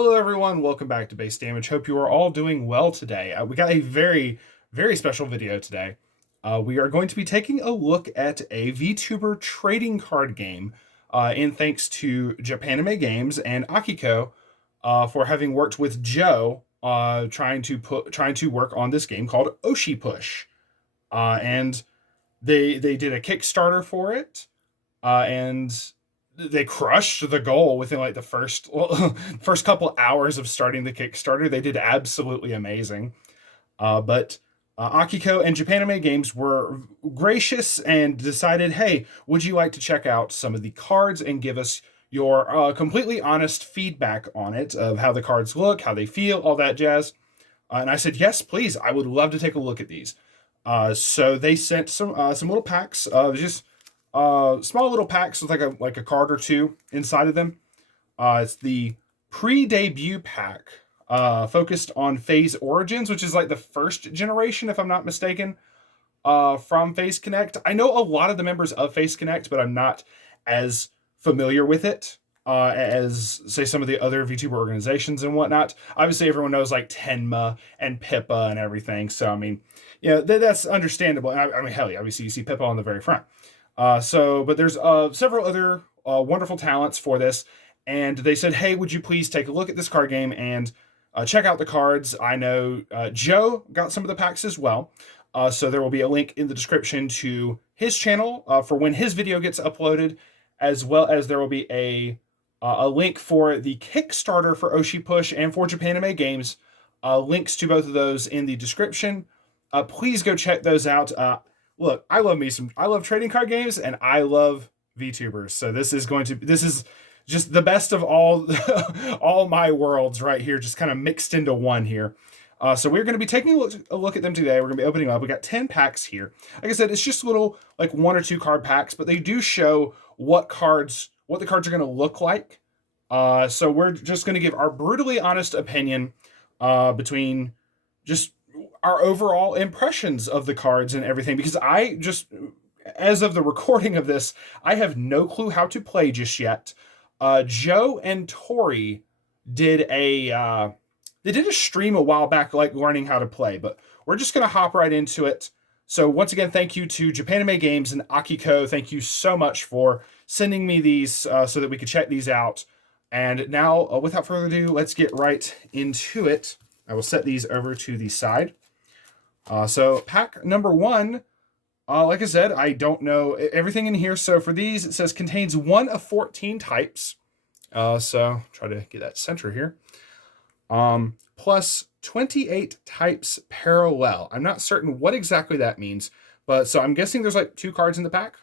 Hello, everyone. Welcome back to Base Damage. Hope you are all doing well today. We got a very special video today. We are going to be taking a look at a VTuber trading card game, in thanks to Japanime Games and Akiko for having worked with Joe trying to work on this game called Oshi Push. And they did a Kickstarter for it, and they crushed the goal within like the first couple hours of starting the Kickstarter. They did absolutely amazing. But Akiko and Japanime Games were gracious and decided, hey, would you like to check out some of the cards and give us your completely honest feedback on it of how the cards look, how they feel, all that jazz? And I said, yes, please. I would love to take a look at these. So they sent some little packs of just small little packs with like a card or two inside of them. It's the pre-debut pack, focused on Phase Origins, which is like the first generation, if I'm not mistaken, from Phase Connect. I know a lot of the members of Phase Connect, but I'm not as familiar with it as, say, some of the other VTuber organizations and whatnot. Obviously, everyone knows like Tenma and Pippa and everything. So, I mean, yeah, that's understandable. And I mean, hell yeah, obviously you see Pippa on the very front. But there's several other wonderful talents for this, and they said, hey, would you please take a look at this card game and check out the cards? I know Joe got some of the packs as well, so there will be a link in the description to his channel for when his video gets uploaded, as well as there will be a link for the Kickstarter for Oshi Push and for Japanime Games. Links to both of those in the description. Please go check those out. Look, I love trading card games, and I love VTubers. So this is just the best of all all my worlds right here, just kind of mixed into one here. So we're going to be taking a look at them today. We're going to be opening up. We got 10 packs here. Like I said, it's just little like 1 or 2 card packs, but they do show what the cards are going to look like. So we're just going to give our brutally honest opinion between just our overall impressions of the cards and everything, because I just, as of the recording of this, I have no clue how to play just yet. Joe and Tori did a stream a while back, like learning how to play, but we're just going to hop right into it. So once again, thank you to Japanime Games and Akiko. Thank you so much for sending me these so that we could check these out. And now, without further ado, let's get right into it. I will set these over to the side. So pack number 1, like I said, I don't know everything in here. So for these, it says contains 1 of 14 types. So try to get that center here. Plus 28 types parallel. I'm not certain what exactly that means, but so I'm guessing there's like 2 cards in the pack.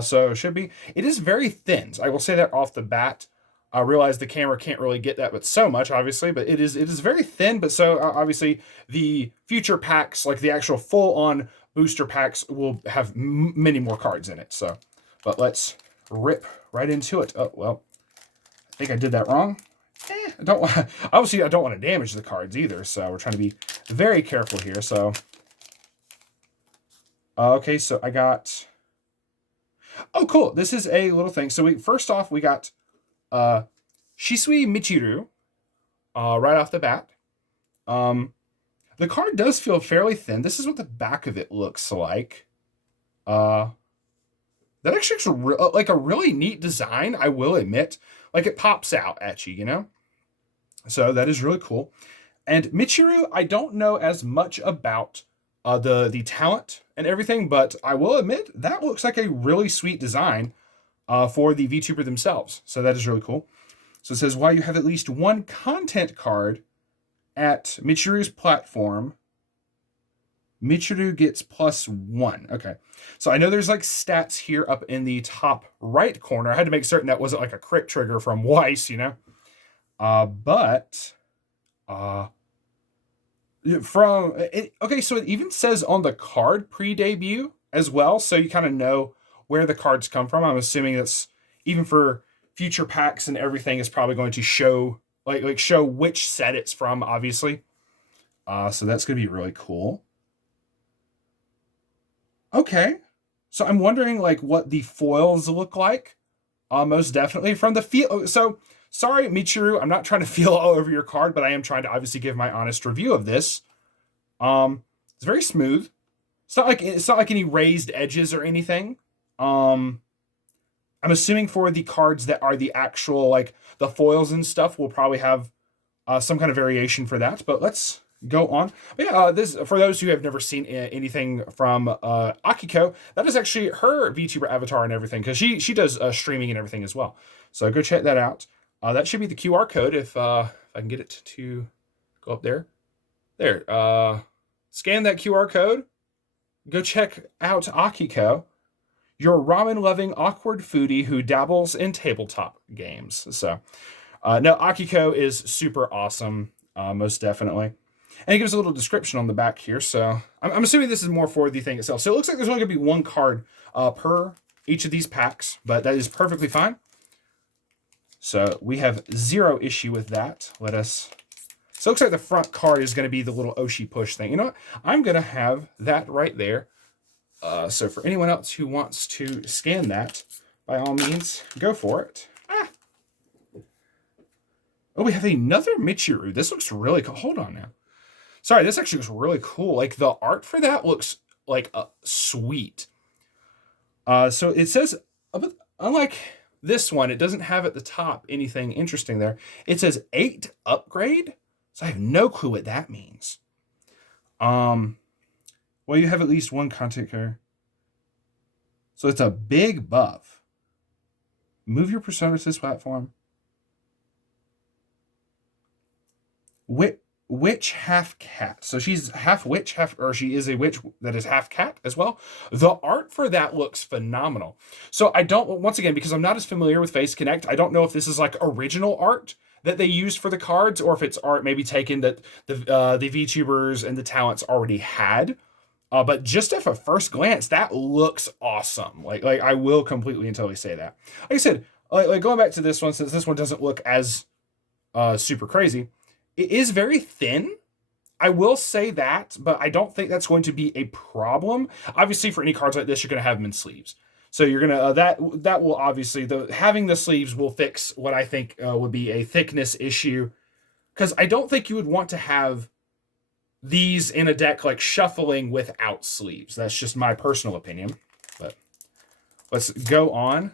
So it should be. It is very thin. So I will say that off the bat. I realize the camera can't really get that, but so much, obviously. But it is very thin. But so obviously the future packs, like the actual full-on booster packs, will have many more cards in it. So, but let's rip right into it. Oh well, I think I did that wrong. I don't want. Obviously, I don't want to damage the cards either. So we're trying to be very careful here. So, okay, so I got. Oh, cool! This is a little thing. So first off we got. Shisui Michiru, right off the bat. The card does feel fairly thin. This is what the back of it looks like. That actually is like a really neat design, I will admit. Like it pops out at you, you know? So that is really cool. And Michiru, I don't know as much about the talent and everything, but I will admit that looks like a really sweet design. For the VTuber themselves. So that is really cool. So it says, while you have at least 1 content card at Michiru's platform, Michiru gets +1. Okay. So I know there's like stats here up in the top right corner. I had to make certain that wasn't like a crit trigger from Weiss, you know? Okay, so it even says on the card pre-debut as well. So you kind of know where the cards come from. I'm assuming that's even for future packs and everything is probably going to show show which set it's from, obviously. So that's going to be really cool. Okay. So I'm wondering like what the foils look like. Most definitely from the feel. So Sorry, Michiru, I'm not trying to feel all over your card, but I am trying to obviously give my honest review of this. It's very smooth. It's not like any raised edges or anything. I'm assuming for the cards that are the actual like the foils and stuff, we'll probably have some kind of variation for that. But let's go on. But yeah, this for those who have never seen anything from Akiko, that is actually her VTuber avatar and everything because she does streaming and everything as well. So go check that out. That should be the QR code if I can get it to go up there. There. Scan that QR code. Go check out Akiko, your ramen-loving awkward foodie who dabbles in tabletop games. So, no, Akiko is super awesome, most definitely. And it gives a little description on the back here. So I'm assuming this is more for the thing itself. So it looks like there's only going to be one card per each of these packs, but that is perfectly fine. So we have zero issue with that. So it looks like the front card is going to be the little Oshi push thing. You know what? I'm going to have that right there. So for anyone else who wants to scan that, by all means, go for it. Oh, we have another Michiru. This looks really cool. Hold on now. Sorry, this actually looks really cool. Like the art for that looks like sweet. So it says, unlike this one, it doesn't have at the top anything interesting there. It says 8 upgrade. So I have no clue what that means. Well, you have at least one content creator. So it's a big buff. Move your persona to this platform. Witch half cat. So she's half witch, or she is a witch that is half cat as well. The art for that looks phenomenal. So I don't, once again, because I'm not as familiar with Face Connect, I don't know if this is like original art that they used for the cards, or if it's art maybe taken that the VTubers and the talents already had. But just at a first glance, that looks awesome. Like I will completely and totally say that. Like I said, like going back to this one, since this one doesn't look as super crazy, it is very thin. I will say that, but I don't think that's going to be a problem. Obviously, for any cards like this, you're going to have them in sleeves. So you're gonna that will obviously having the sleeves will fix what I think would be a thickness issue, because I don't think you would want to have these in a deck like shuffling without sleeves. That's just my personal opinion. But let's go on.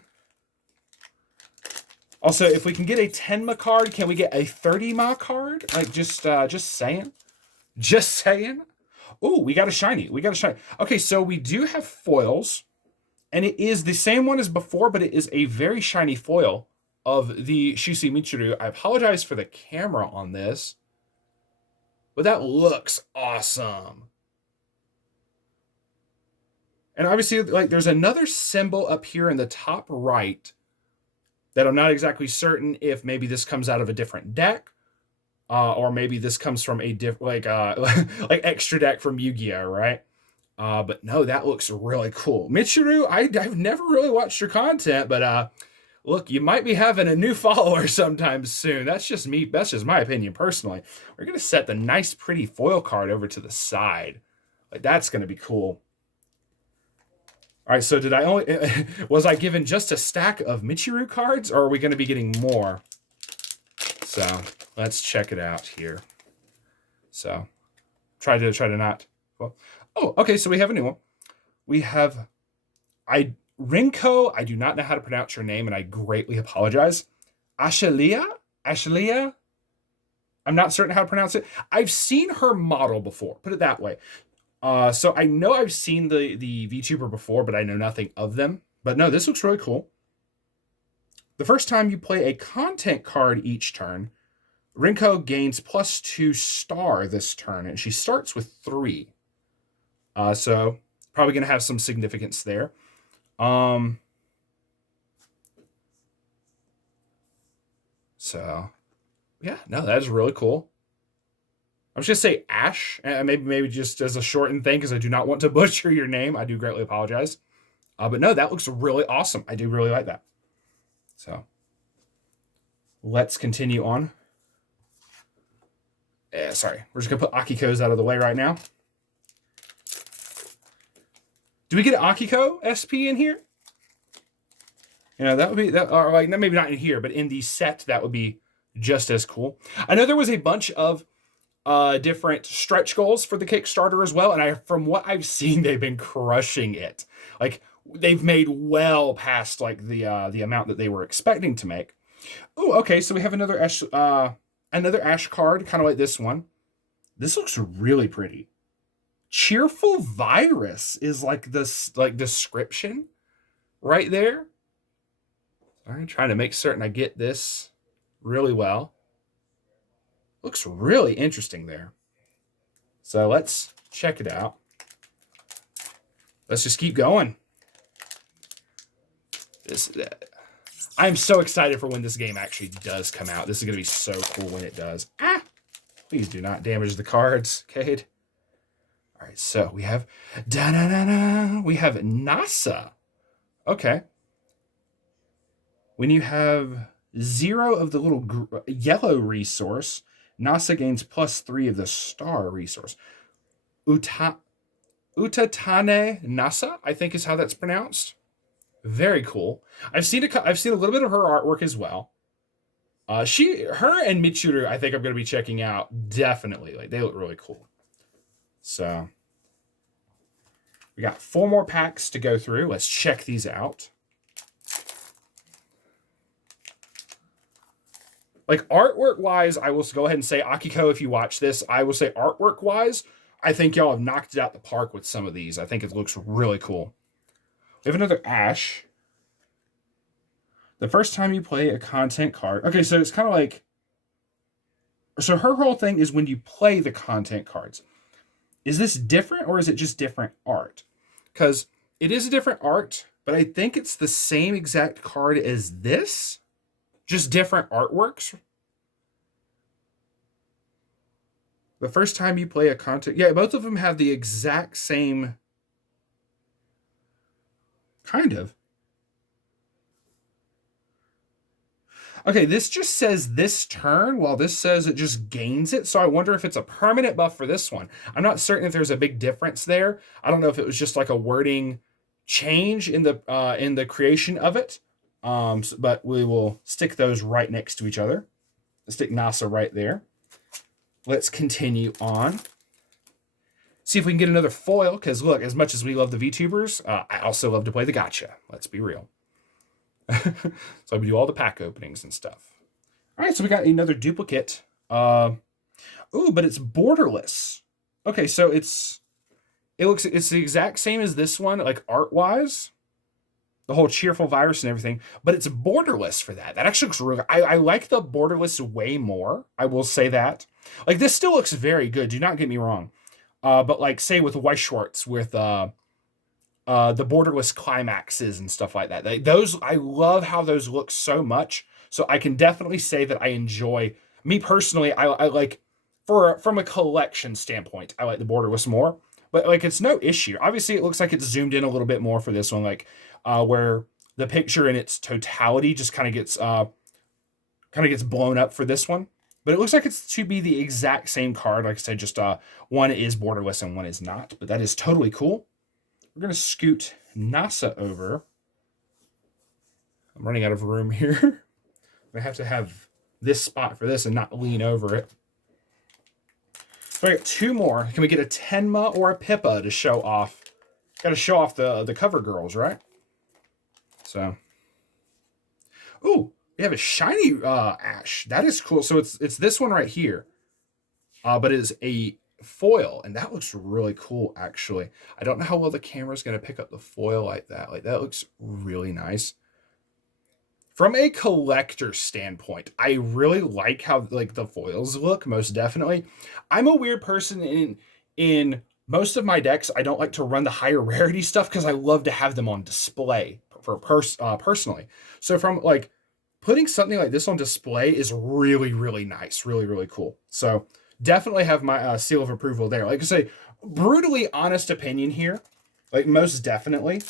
Also, if we can get a 10 card, can we get a 30 card? Like just saying, just saying. Oh, we got a shiny. Okay, so we do have foils. And it is the same one as before, but it is a very shiny foil of the Shusi Michiru. I apologize for the camera on this, but that looks awesome. And obviously, like, there's another symbol up here in the top right that I'm not exactly certain if maybe this comes out of a different deck, or maybe this comes from a like extra deck from Yu-Gi-Oh, right? But no, that looks really cool. Michiru, I've never really watched your content, but look, you might be having a new follower sometime soon. That's just me. That's just my opinion personally. We're going to set the nice, pretty foil card over to the side. Like, that's going to be cool. All right, so was I given just a stack of Michiru cards, or are we going to be getting more? So let's check it out here. So try to not, well, oh, okay, so we have a new one. We have Rinko. I do not know how to pronounce your name, and I greatly apologize. Ashelia? I'm not certain how to pronounce it. I've seen her model before, put it that way. So I know I've seen the VTuber before, but I know nothing of them. But no, this looks really cool. The first time you play a content card each turn, Rinko gains +2 star this turn, and she starts with 3. So probably going to have some significance there. So yeah, no, that is really cool. I was just say Ash, maybe just as a shortened thing, because I do not want to butcher your name. I do greatly apologize. But no, that looks really awesome. I do really like that. So let's continue on. Sorry, we're just gonna put Akiko's out of the way right now. Do we get an Akiko SP in here? You know, that would be that, or like maybe not in here, but in the set, that would be just as cool. I know there was a bunch of different stretch goals for the Kickstarter as well, and from what I've seen, they've been crushing it. Like they've made well past like the amount that they were expecting to make. Oh, okay, so we have another Ash card, kind of like this one. This looks really pretty. Cheerful Virus is like this like description right there. All right, trying to make certain I get this really well. Looks really interesting there. So let's check it out. Let's just keep going. I'm so excited for when this game actually does come out. This is going to be so cool when it does. Ah! Please do not damage the cards, Cade. All right, so we have we have NASA. Okay. When you have 0 of the little yellow resource, NASA gains +3 of the star resource. Utatane NASA, I think is how that's pronounced. Very cool. I've seen a little bit of her artwork as well. Her and Mitsuru, I think I'm going to be checking out definitely. Like they look really cool. So we got 4 more packs to go through. Let's check these out. Like artwork wise, I will go ahead and say, Akiko, if you watch this, I will say artwork wise, I think y'all have knocked it out the park with some of these. I think it looks really cool. We have another Ash. The first time you play a content card. Okay, so it's kind of like. So her whole thing is when you play the content cards. Is this different or is it just different art? Because it is a different art, but I think it's the same exact card as this. Just different artworks. The first time you play a content... Yeah, both of them have the exact same... Kind of. Okay, this just says this turn, while this says it just gains it. So I wonder if it's a permanent buff for this one. I'm not certain if there's a big difference there. I don't know if it was just like a wording change in the creation of it. But we will stick those right next to each other. Let's stick NASA right there. Let's continue on. See if we can get another foil, because look, as much as we love the VTubers, I also love to play the gacha. Let's be real. So we do all the pack openings and stuff. All right, so we got another duplicate. Ooh, but it's borderless. Okay, so it's the exact same as this one, like art-wise. The whole cheerful virus and everything, but it's borderless for that. That actually looks really good. I like the borderless way more. I will say that. Like this still looks very good. Do not get me wrong. But like say with Weiss Schwartz with the borderless climaxes and stuff like that. Those I love how those look so much. So I can definitely say that I enjoy. Me personally, I like from a collection standpoint, I like the borderless more. But like it's no issue. Obviously, it looks like it's zoomed in a little bit more for this one. Like. Where the picture in its totality just kind of gets blown up for this one. But it looks like it's to be the exact same card. Like I said, just one is borderless and one is not. But that is totally cool. We're going to scoot NASA over. I'm running out of room here. I have to have this spot for this and not lean over it. So I got 2 more. Can we get a Tenma or a Pippa to show off? Got to show off the cover girls, right? So, ooh, we have a shiny Ash. That is cool. So it's this one right here, but it is a foil, and that looks really cool. Actually, I don't know how well the camera's going to pick up the foil like that. Like that looks really nice. From a collector standpoint, I really like how like the foils look. Most definitely, I'm a weird person in most of my decks. I don't like to run the higher rarity stuff because I love to have them on display. For personally, so from like putting something like this on display is really really nice, really cool. So definitely have my seal of approval there. Like I say, brutally honest opinion here, like most definitely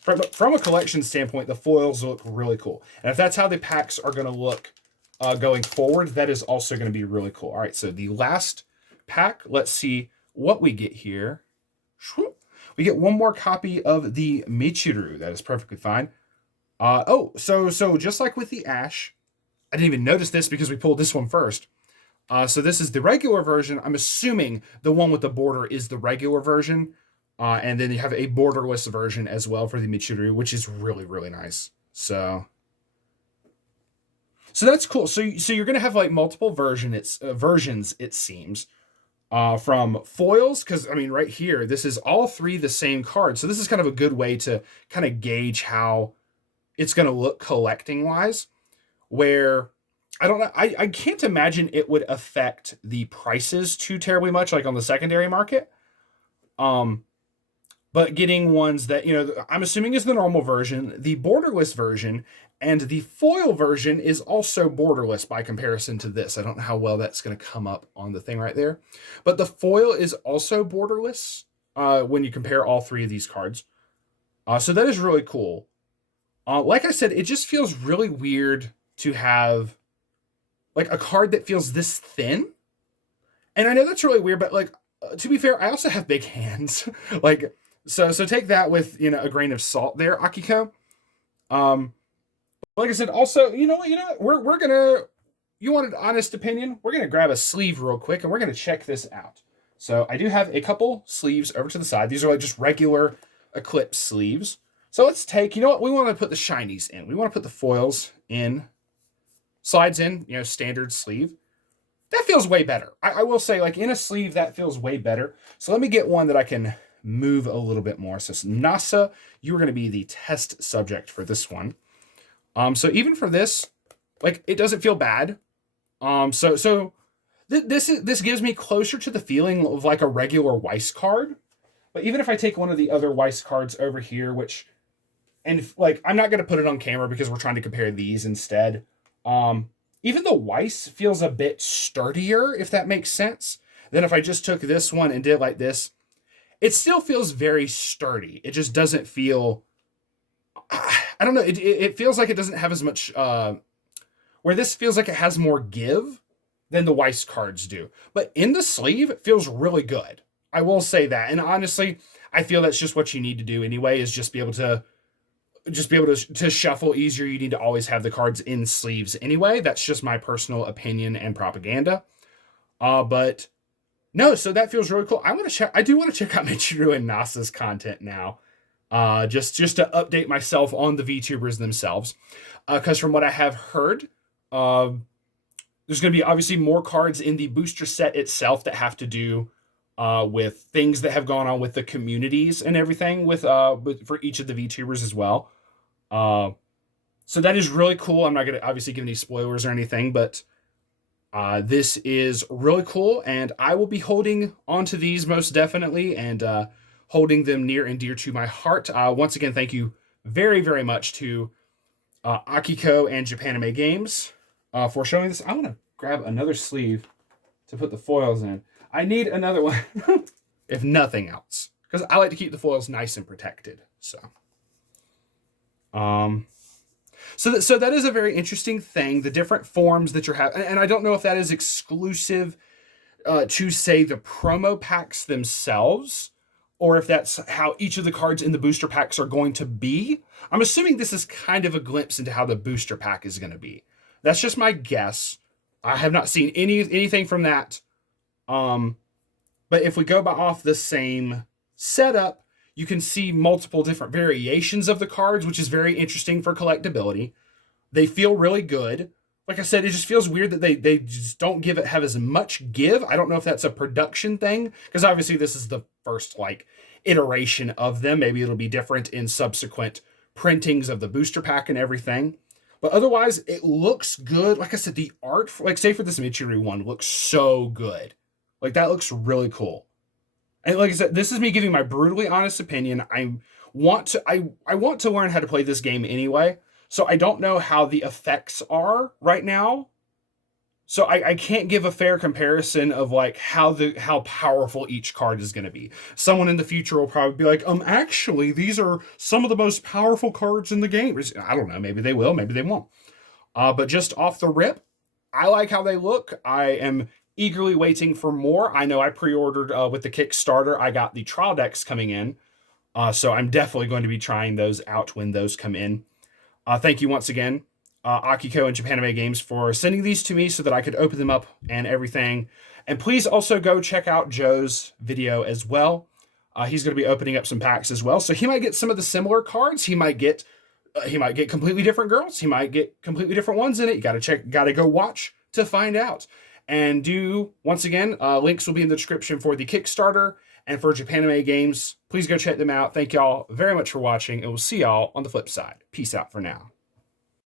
from a collection standpoint, the foils look really cool, and if that's how the packs are going to look going forward, that is also going to be really cool. All right, so the last pack, let's see what we get here. We get one more copy of the Michiru. That is perfectly fine. So just like with the Ash, I didn't even notice this because we pulled this one first. So this is the regular version. I'm assuming the one with the border is the regular version. And then you have a borderless version as well for the Michiru, which is really, really nice. So that's cool. So you're gonna have like multiple versions, it seems, from foils. Because I mean, right here, this is all three the same card. So this is kind of a good way to kind of gauge how it's gonna look collecting wise. Where I don't know, I can't imagine it would affect the prices too terribly much, like on the secondary market. Um, but getting ones that, I'm assuming is the normal version, the borderless version, and the foil version is also borderless by comparison to this. I don't know how well that's going to come up on the thing right there, but the foil is also borderless when you compare all three of these cards. So that is really cool. Like I said, it just feels really weird to have like a card that feels this thin. And I know that's really weird, but like to be fair, I also have big hands. like so take that with a grain of salt there, Akiko. Um, like I said, also you know what, we're gonna. You wanted an honest opinion? We're gonna grab a sleeve real quick and we're gonna check this out. So I do have a couple sleeves over to the side. These are like just regular Eclipse sleeves. So let's take. You know what? We want to put the shinies in. We want to put the foils in. Slides in. Standard sleeve. That feels way better. I will say, like in a sleeve, that feels way better. So let me get one that I can move a little bit more. So Nasa, you are going to be the test subject for this one. So even for this, like it doesn't feel bad. This gives me closer to the feeling of like a regular Weiss card. But even if I take one of the other Weiss cards over here, like I'm not going to put it on camera because we're trying to compare these instead. Even the Weiss feels a bit sturdier, if that makes sense, than if I just took this one and did it like this. It still feels very sturdy. It just doesn't feel. I don't know. It feels like it doesn't have as much. Where this feels like it has more give than the Weiss cards do. But in the sleeve, it feels really good. I will say that. And honestly, I feel that's just what you need to do anyway, is just be able to shuffle easier. You need to always have the cards in sleeves anyway. That's just my personal opinion and propaganda. But no, so that feels really cool. I do want to check out Michiru and Nasa's content now. Just to update myself on the VTubers themselves. Because from what I have heard, there's going to be obviously more cards in the booster set itself that have to do with things that have gone on with the communities and everything for each of the VTubers as well. So that is really cool. I'm not going to obviously give any spoilers or anything, but this is really cool, and I will be holding onto these most definitely and holding them near and dear to my heart. Once again, thank you very, very much to Akiko and Japanime Games for showing this. I want to grab another sleeve to put the foils in. I need another one, if nothing else, because I like to keep the foils nice and protected. So that is a very interesting thing. The different forms that you're having, and I don't know if that is exclusive to say the promo packs themselves, or if that's how each of the cards in the booster packs are going to be. I'm assuming this is kind of a glimpse into how the booster pack is going to be. That's just my guess. I have not seen anything from that. But if we go off the same setup, you can see multiple different variations of the cards, which is very interesting for collectability. They feel really good. Like I said, it just feels weird that they just don't have as much give. I don't know if that's a production thing, because obviously this is the first like iteration of them. Maybe it'll be different in subsequent printings of the booster pack and everything. But otherwise, it looks good. Like I said, the art, like say for this Michiru one, looks so good. Like that looks really cool. And like I said, this is me giving my brutally honest opinion. I want to learn how to play this game anyway. So I don't know how the effects are right now. So I can't give a fair comparison of like how powerful each card is going to be. Someone in the future will probably be like, actually, these are some of the most powerful cards in the game. I don't know. Maybe they will. Maybe they won't. But just off the rip, I like how they look. I am eagerly waiting for more. I know I pre-ordered with the Kickstarter. I got the trial decks coming in. So I'm definitely going to be trying those out when those come in. Thank you once again, Akiko and Japanime Games, for sending these to me so that I could open them up and everything. And please also go check out Joe's video as well. He's going to be opening up some packs as well, so he might get some of the similar cards. He might get completely different girls. He might get completely different ones in it. You gotta go watch to find out. And once again, links will be in the description for the Kickstarter and for Japanime Games. Please go check them out. Thank y'all very much for watching, and we'll see y'all on the flip side. Peace out for now.